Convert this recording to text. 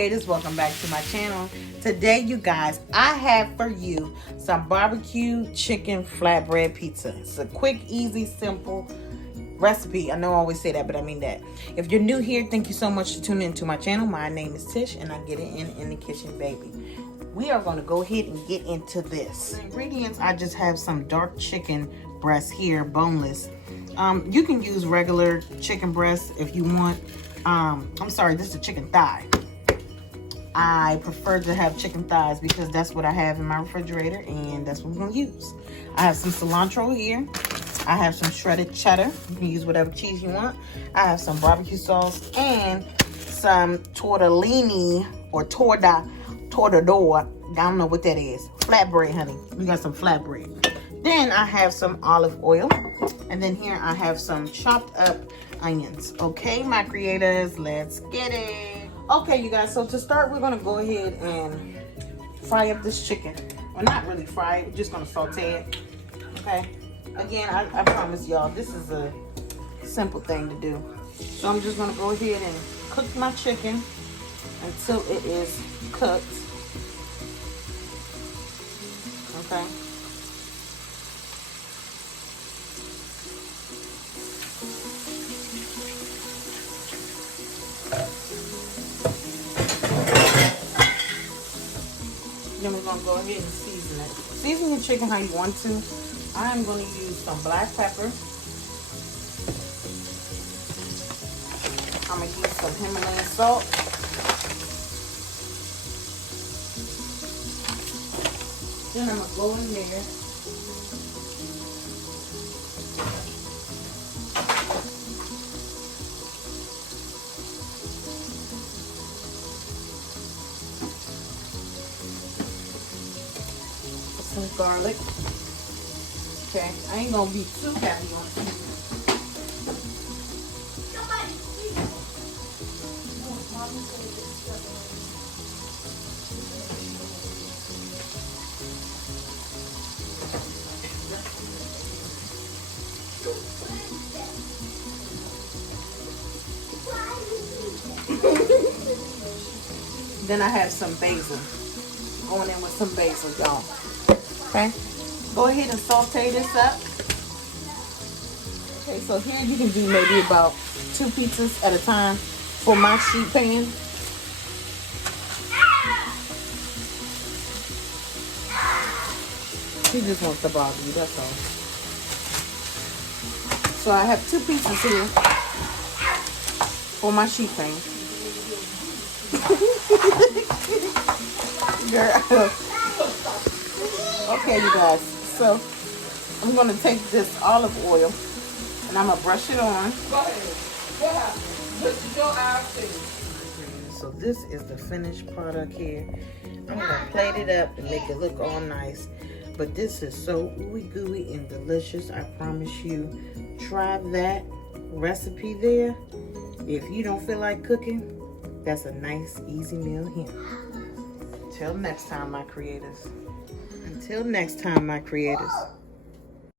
creators, welcome back to my channel. Today, you guys, I have for you some barbecue chicken flatbread pizza. It's a quick, easy, simple recipe. I know I always say that, but I mean that. If you're new here, thank you so much for tuning into my channel. My name is Tish and I get it in the kitchen, baby. We are going to go ahead and get into this. The ingredients, I just have some dark chicken breast here, boneless. You can use regular chicken breast if you want. I'm sorry, this is a chicken thigh. I prefer to have chicken thighs because that's what I have in my refrigerator and that's what we're going to use. I have some cilantro here. I have some shredded cheddar. You can use whatever cheese you want. I have some barbecue sauce and some tortellini or tortador. I don't know what that is. Flatbread, honey. We got some flatbread. Then I have some olive oil. And then here I have some chopped up onions. Okay, my creators, let's get it. Okay, you guys, so to start, we're going to go ahead and fry up this chicken. Well, not really fry it. We're just going to saute it. Okay. Again, I promise y'all, this is a simple thing to do. So I'm just going to go ahead and cook my chicken until it is cooked. Okay. Then we're going to go ahead and season it. Season your chicken how you want to. I'm going to use some black pepper. I'm going to use some Himalayan salt. Then I'm going to go in there. Some garlic. Okay, I ain't gonna be too heavy on it. Then I have some basil. Going in with some basil, y'all. Okay, go ahead and saute this up. Okay, so here you can do maybe about 2 pizzas at a time for my sheet pan. He just wants to bother you, that's all. So I have 2 pizzas here for my sheet pan. Girl. Okay, you guys, so I'm going to take this olive oil and I'm going to brush it on. Go ahead. Yeah. This is your outfit. So this is the finished product here. I'm going to plate it up and make it look all nice. But this is so ooey gooey and delicious. I promise you. Try that recipe there. If you don't feel like cooking, that's a nice, easy meal here. Till next time, my creators. Until next time, my creators.